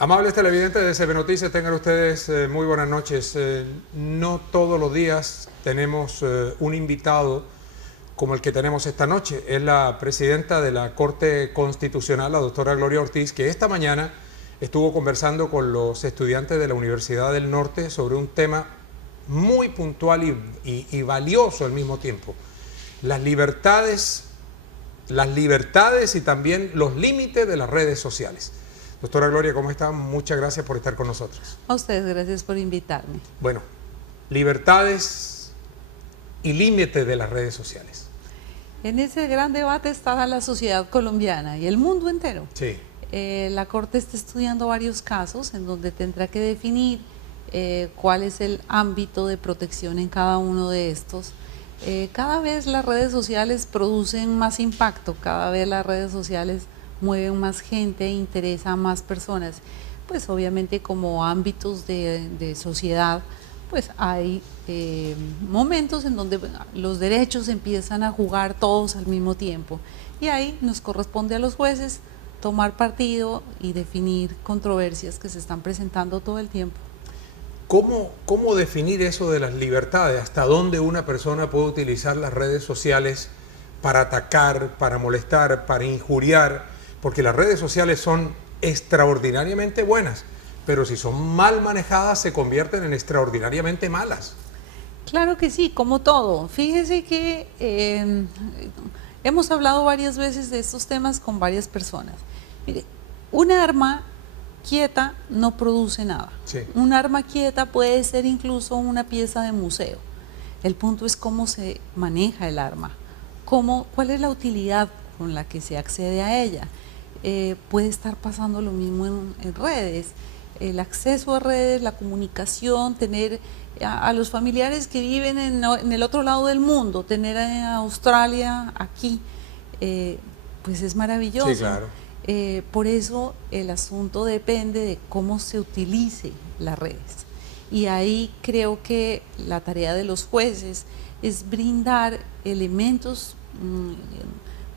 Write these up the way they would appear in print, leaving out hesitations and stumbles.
Amables televidentes de CB Noticias, tengan ustedes muy buenas noches. No todos los días tenemos un invitado como el que tenemos esta noche. Es la presidenta de la Corte Constitucional, la doctora Gloria Ortiz, que esta mañana estuvo conversando con los estudiantes de la Universidad del Norte sobre un tema muy puntual y valioso al mismo tiempo. Las libertades y también los límites de las redes sociales. Doctora Gloria, ¿cómo está? Muchas gracias por estar con nosotros. A ustedes, gracias por invitarme. Bueno, libertades y límites de las redes sociales. En ese gran debate está la sociedad colombiana y el mundo entero. Sí. La Corte está estudiando varios casos en donde tendrá que definir cuál es el ámbito de protección en cada uno de estos. Cada vez las redes sociales producen más impacto, cada vez las redes sociales mueven más gente, interesa a más personas. Pues obviamente como ámbitos de sociedad, pues hay momentos en donde los derechos empiezan a jugar todos al mismo tiempo. Y ahí nos corresponde a los jueces tomar partido y definir controversias que se están presentando todo el tiempo. ¿Cómo definir eso de las libertades? ¿Hasta dónde una persona puede utilizar las redes sociales para atacar, para molestar, para injuriar? Porque las redes sociales son extraordinariamente buenas, pero si son mal manejadas se convierten en extraordinariamente malas. Claro que sí, como todo. Fíjese que hemos hablado varias veces de estos temas con varias personas. Mire, un arma quieta no produce nada. Sí. Un arma quieta puede ser incluso una pieza de museo. El punto es cómo se maneja el arma, cuál es la utilidad con la que se accede a ella. Puede estar pasando lo mismo en redes, el acceso a redes, la comunicación, tener a los familiares que viven en el otro lado del mundo, tener a Australia aquí, pues es maravilloso. Sí, claro. Por eso el asunto depende de cómo se utilice las redes. Y ahí creo que la tarea de los jueces es brindar elementos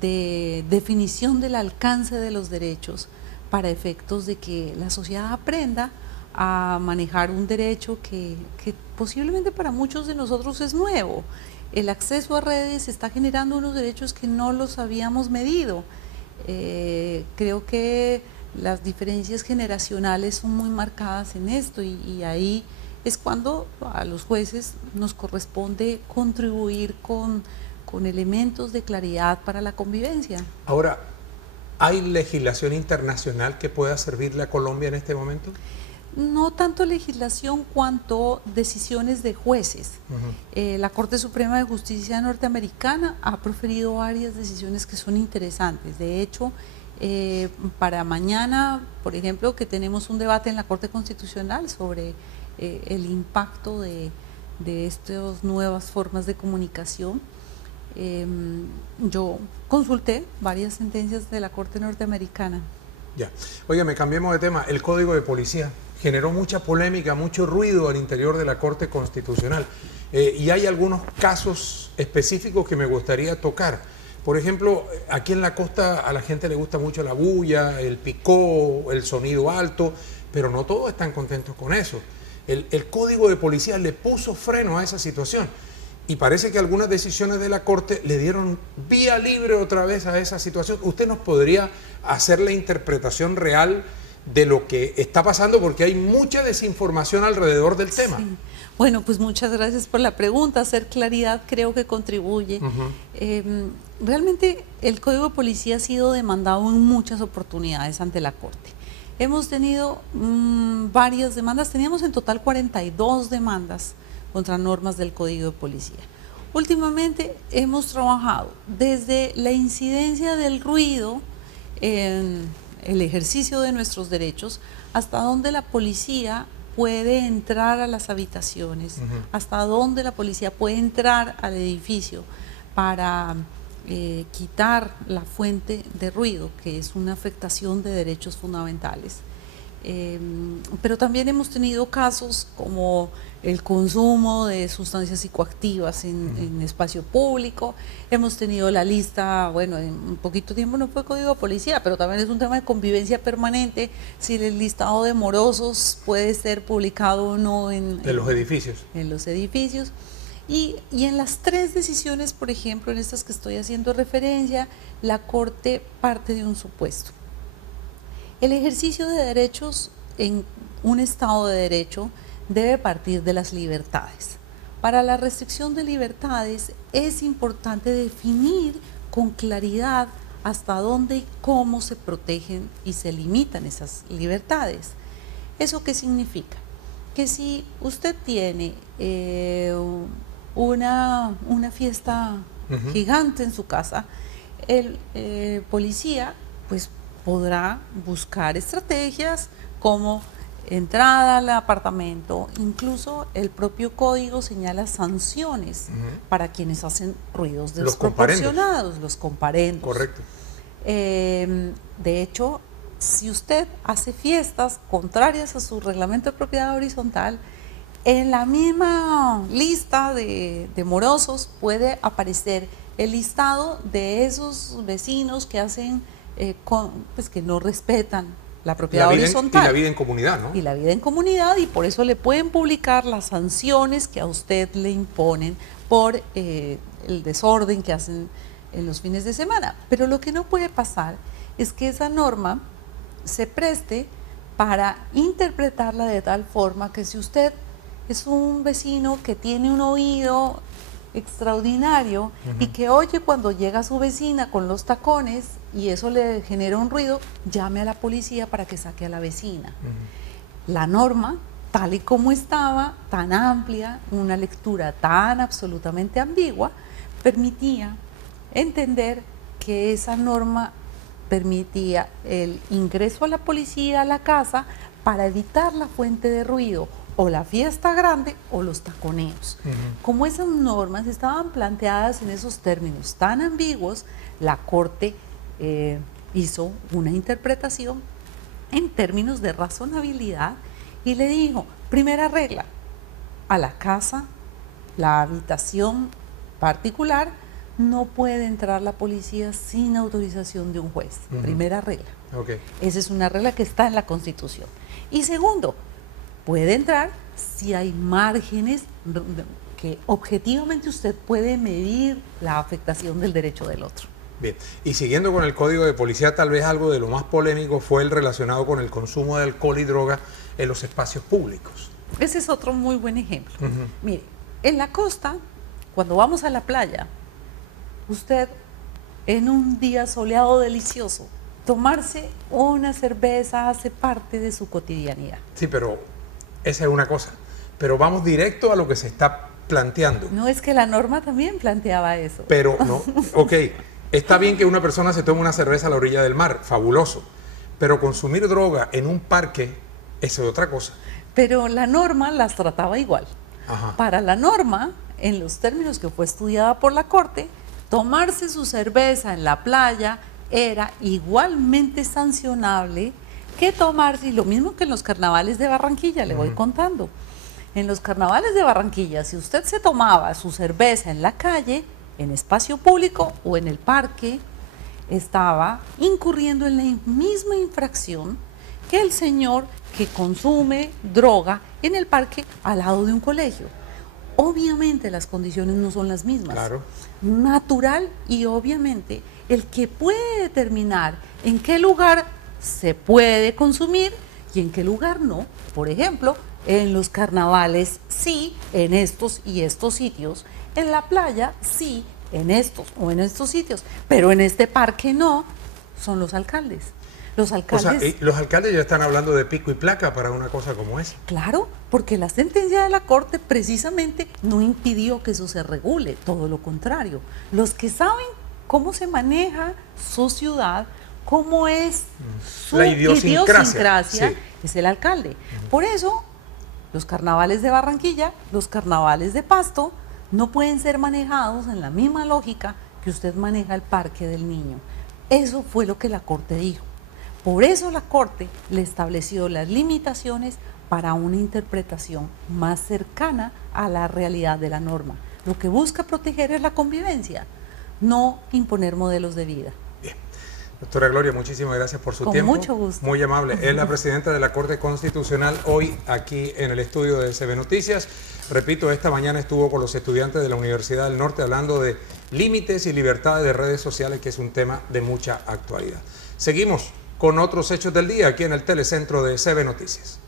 de definición del alcance de los derechos para efectos de que la sociedad aprenda a manejar un derecho que posiblemente para muchos de nosotros es nuevo. El acceso a redes está generando unos derechos que no los habíamos medido. Creo que las diferencias generacionales son muy marcadas en esto y ahí es cuando a los jueces nos corresponde contribuir con elementos de claridad para la convivencia. Ahora, ¿hay legislación internacional que pueda servirle a Colombia en este momento? No tanto legislación cuanto decisiones de jueces. La Corte Suprema de Justicia norteamericana ha proferido varias decisiones que son interesantes. De hecho, para mañana, por ejemplo, que tenemos un debate en la Corte Constitucional sobre el impacto de estas nuevas formas de comunicación, yo consulté varias sentencias de la Corte norteamericana. Ya. Óigame, cambiemos de tema. El Código de Policía generó mucha polémica, mucho ruido al interior de la Corte Constitucional. Y hay algunos casos específicos que me gustaría tocar. Por ejemplo, aquí en la costa a la gente le gusta mucho la bulla, el picó, el sonido alto, pero no todos están contentos con eso. El Código de Policía le puso freno a esa situación. Y parece que algunas decisiones de la Corte le dieron vía libre otra vez a esa situación. ¿Usted nos podría hacer la interpretación real de lo que está pasando? Porque hay mucha desinformación alrededor del tema. Sí. Bueno, pues muchas gracias por la pregunta. Hacer claridad creo que contribuye. Realmente el Código de Policía ha sido demandado en muchas oportunidades ante la Corte. Hemos tenido varias demandas, teníamos en total 42 demandas contra normas del Código de Policía. Últimamente hemos trabajado desde la incidencia del ruido en el ejercicio de nuestros derechos, hasta dónde la policía puede entrar a las habitaciones, hasta dónde la policía puede entrar al edificio para quitar la fuente de ruido, que es una afectación de derechos fundamentales. Pero también hemos tenido casos como el consumo de sustancias psicoactivas en espacio público. Hemos tenido la lista, bueno, en un poquito tiempo no fue código de policía, pero también es un tema de convivencia permanente, si el listado de morosos puede ser publicado o no de los edificios. En los edificios. Y en las 3 decisiones, por ejemplo, en estas que estoy haciendo referencia, la Corte parte de un supuesto. El ejercicio de derechos en un Estado de Derecho debe partir de las libertades. Para la restricción de libertades es importante definir con claridad hasta dónde y cómo se protegen y se limitan esas libertades. ¿Eso qué significa? Que si usted tiene una fiesta gigante en su casa, el policía pues podrá buscar estrategias como entrada al apartamento. Incluso el propio código señala sanciones para quienes hacen ruidos desproporcionados, los comparendos. Correcto. De hecho, si usted hace fiestas contrarias a su reglamento de propiedad horizontal, en la misma lista de morosos puede aparecer el listado de esos vecinos que hacen pues que no respetan la propiedad horizontal. Y la vida en comunidad, ¿no? Y la vida en comunidad, y por eso le pueden publicar las sanciones que a usted le imponen por el desorden que hacen en los fines de semana. Pero lo que no puede pasar es que esa norma se preste para interpretarla de tal forma que si usted es un vecino que tiene un oído extraordinario y que oye cuando llega su vecina con los tacones y eso le genera un ruido, llame a la policía para que saque a la vecina. La norma, tal y como estaba, tan amplia, una lectura tan absolutamente ambigua, permitía entender que esa norma permitía el ingreso a la policía a la casa para evitar la fuente de ruido, o la fiesta grande o los taconeos. Como esas normas estaban planteadas en esos términos tan ambiguos, la Corte hizo una interpretación en términos de razonabilidad y le dijo, primera regla, a la casa, la habitación particular, no puede entrar la policía sin autorización de un juez. Primera regla. Esa es una regla que está en la Constitución. Y segundo, puede entrar si hay márgenes que objetivamente usted puede medir la afectación del derecho del otro. Bien, y siguiendo con el Código de Policía, tal vez algo de lo más polémico fue el relacionado con el consumo de alcohol y droga en los espacios públicos. Ese es otro muy buen ejemplo. Mire, en la costa, cuando vamos a la playa, usted en un día soleado delicioso, tomarse una cerveza hace parte de su cotidianidad. Sí, pero esa es una cosa, pero vamos directo a lo que se está planteando. No, es que la norma también planteaba eso. Pero no, está bien que una persona se tome una cerveza a la orilla del mar, fabuloso, pero consumir droga en un parque, eso es otra cosa. Pero la norma las trataba igual. Para la norma, en los términos que fue estudiada por la Corte, tomarse su cerveza en la playa era igualmente sancionable que tomarse, y lo mismo que en los carnavales de Barranquilla, le voy contando. En los carnavales de Barranquilla, si usted se tomaba su cerveza en la calle, en espacio público o en el parque, estaba incurriendo en la misma infracción que el señor que consume droga en el parque al lado de un colegio. Obviamente las condiciones no son las mismas. Claro. Natural, y obviamente el que puede determinar en qué lugar se puede consumir y en qué lugar no. Por ejemplo, en los carnavales sí, en estos y estos sitios. En la playa sí, en estos o en estos sitios. Pero en este parque no, son los alcaldes. Los alcaldes... O sea, los alcaldes ya están hablando de pico y placa para una cosa como esa. Claro, porque la sentencia de la Corte precisamente no impidió que eso se regule, todo lo contrario. Los que saben cómo se maneja su ciudad, cómo es su la idiosincrasia sí, es el alcalde. Por eso, los carnavales de Barranquilla, los carnavales de Pasto, no pueden ser manejados en la misma lógica que usted maneja el Parque del Niño. Eso fue lo que la Corte dijo. Por eso la Corte le estableció las limitaciones para una interpretación más cercana a la realidad de la norma. Lo que busca proteger es la convivencia, no imponer modelos de vida. Bien. Doctora Gloria, muchísimas gracias por su tiempo. Con mucho gusto. Muy amable. Es la presidenta de la Corte Constitucional, hoy aquí en el estudio de CB Noticias. Repito, esta mañana estuvo con los estudiantes de la Universidad del Norte hablando de límites y libertades de redes sociales, que es un tema de mucha actualidad. Seguimos con otros hechos del día aquí en el Telecentro de CB Noticias.